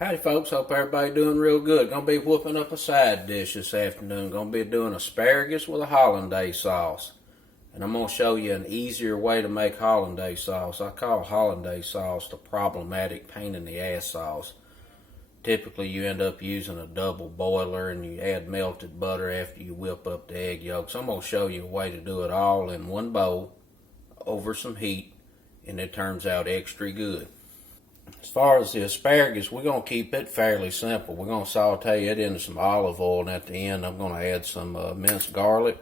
Howdy folks, hope everybody doing real good. Gonna be whooping up a side dish this afternoon. Gonna be doing asparagus with a Hollandaise sauce. And I'm gonna show you an easier way to make Hollandaise sauce. I call Hollandaise sauce the problematic pain in the ass sauce. Typically you end up using a double boiler and you add melted butter after you whip up the egg yolks. I'm gonna show you a way to do it all in one bowl over some heat, and it turns out extra good. As far as the asparagus, we're going to keep it fairly simple. We're going to saute it into some olive oil, and at the end I'm going to add some minced garlic,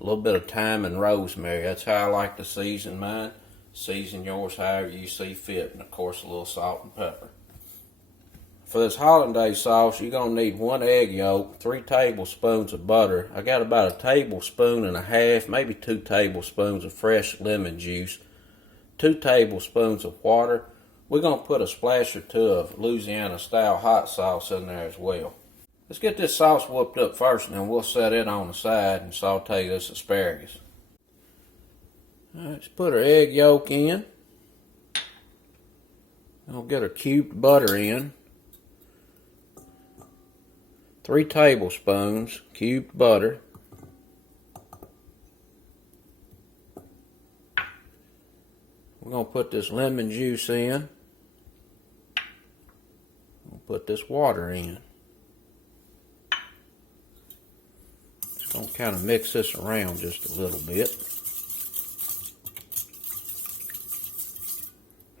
a little bit of thyme and rosemary. That's how I like to season mine. Season yours however you see fit, and of course a little salt and pepper. For this Hollandaise sauce, you're going to need 1 egg yolk, 3 tablespoons of butter. I got about 1.5 tablespoons, maybe 2 tablespoons of fresh lemon juice, 2 tablespoons of water. We're going to put a splash or 2 of Louisiana style hot sauce in there as well. Let's get this sauce whooped up first, and then we'll set it on the side and saute this asparagus. Alright, let's put our egg yolk in. We'll get our cubed butter in. 3 tablespoons cubed butter. We're going to put this lemon juice in. We'll put this water in. Just going to kind of mix this around just a little bit.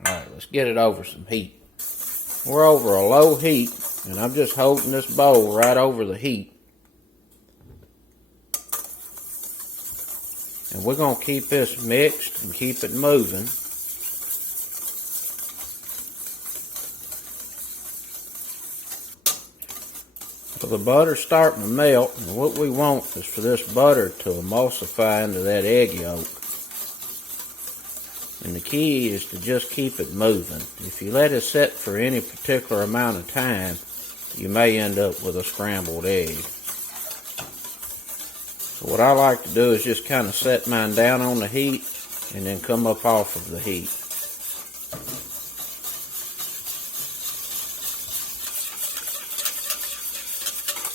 Alright, let's get it over some heat. We're over a low heat, and I'm just holding this bowl right over the heat. And we're going to keep this mixed and keep it moving. So the butter's starting to melt, and what we want is for this butter to emulsify into that egg yolk. And the key is to just keep it moving. If you let it set for any particular amount of time, you may end up with a scrambled egg. So what I like to do is just kind of set mine down on the heat and then come up off of the heat.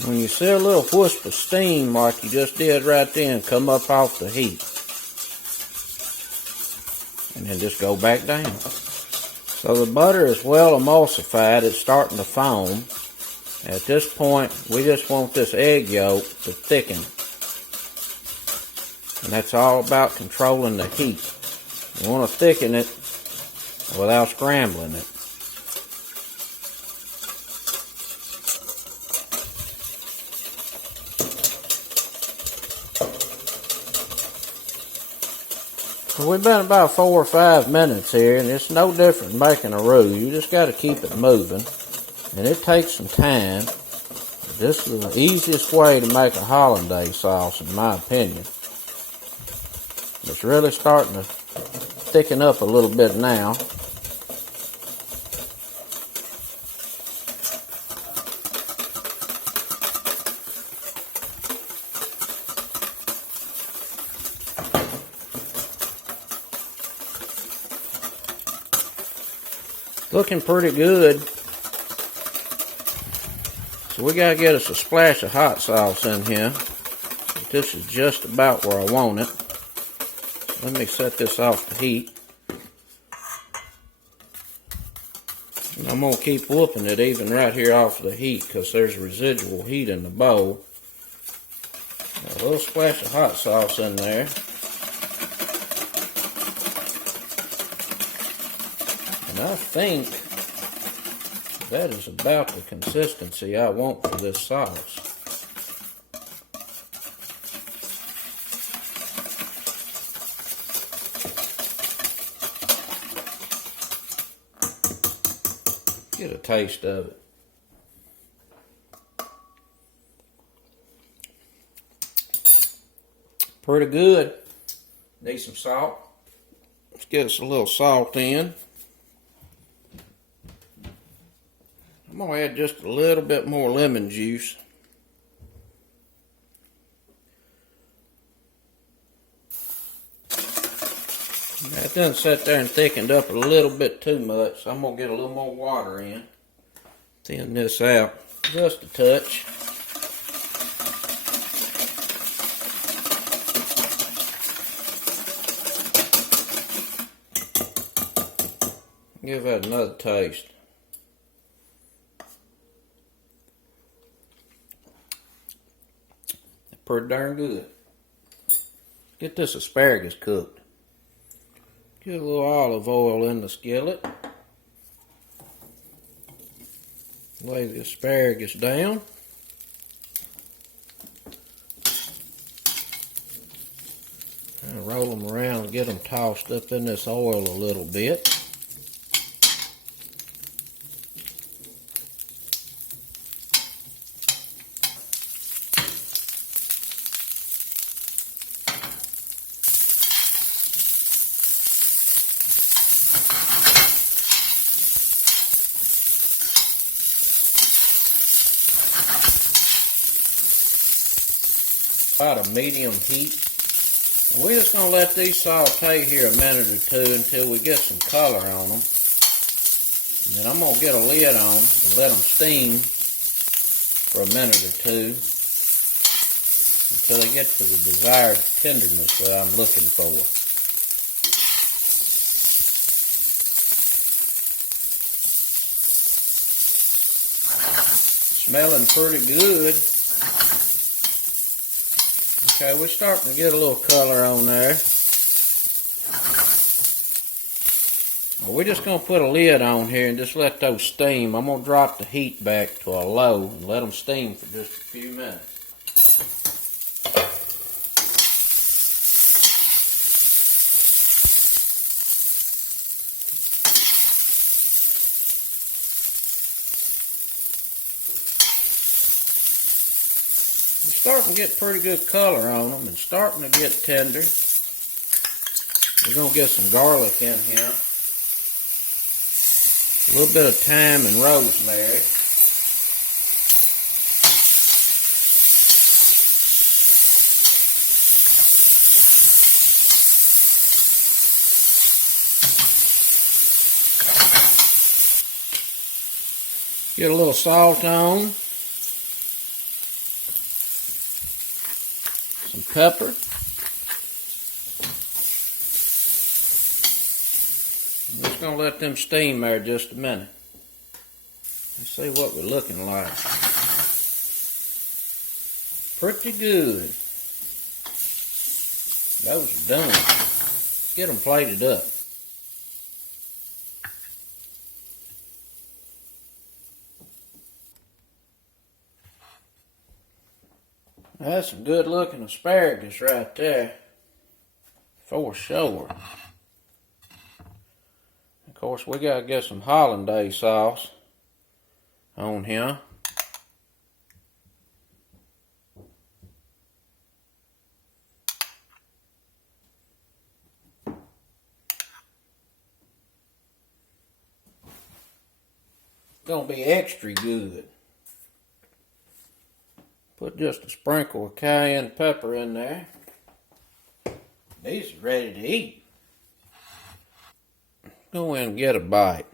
When you see a little wisp of steam like you just did right then, come up off the heat. And then just go back down. So the butter is well emulsified, it's starting to foam. At this point, we just want this egg yolk to thicken. And that's all about controlling the heat. You want to thicken it without scrambling it. So we've been about 4 or 5 minutes here, and it's no different than making a roux. You just got to keep it moving, and it takes some time. This is the easiest way to make a Hollandaise sauce, in my opinion. It's really starting to thicken up a little bit now. Looking pretty good. So we gotta get us a splash of hot sauce in here. This is just about where I want it. Let me set this off the heat. And I'm gonna keep whooping it even right here off the heat because there's residual heat in the bowl. A little splash of hot sauce in there. And I think that is about the consistency I want for this sauce. Get a taste of it. Pretty good. Need some salt. Let's get us a little salt in. I'm going to add just a little bit more lemon juice. That done sat there and thickened up a little bit too much, so I'm going to get a little more water in. Thin this out just a touch. Give that another taste. Pretty darn good. Get this asparagus cooked. Get a little olive oil in the skillet. Lay the asparagus down. And roll them around and get them tossed up in this oil a little bit. About a medium heat. And we're just going to let these saute here a minute or two until we get some color on them. And then I'm going to get a lid on and let them steam for a minute or two until they get to the desired tenderness that I'm looking for. Smelling pretty good. Okay, we're starting to get a little color on there. Well, we're just going to put a lid on here and just let those steam. I'm going to drop the heat back to a low and let them steam for just a few minutes. Starting to get pretty good color on them and starting to get tender. We're going to get some garlic in here. A little bit of thyme and rosemary. Get a little salt on. Some pepper. I'm just going to let them steam there just a minute. Let's see what we're looking like. Pretty good. Those are done. Get them plated up. That's some good looking asparagus right there, for sure. Of course, we gotta get some Hollandaise sauce on here. Gonna be extra good. Put just a sprinkle of cayenne pepper in there. These are ready to eat. Go in and get a bite.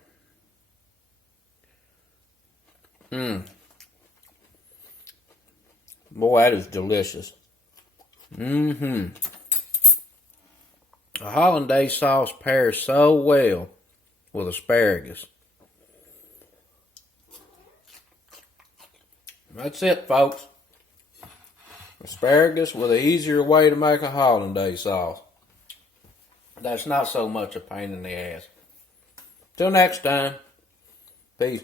Boy, that is delicious. A Hollandaise sauce pairs so well with asparagus. That's it, folks. Asparagus with an easier way to make a Hollandaise sauce. That's not so much a pain in the ass. Till next time. Peace.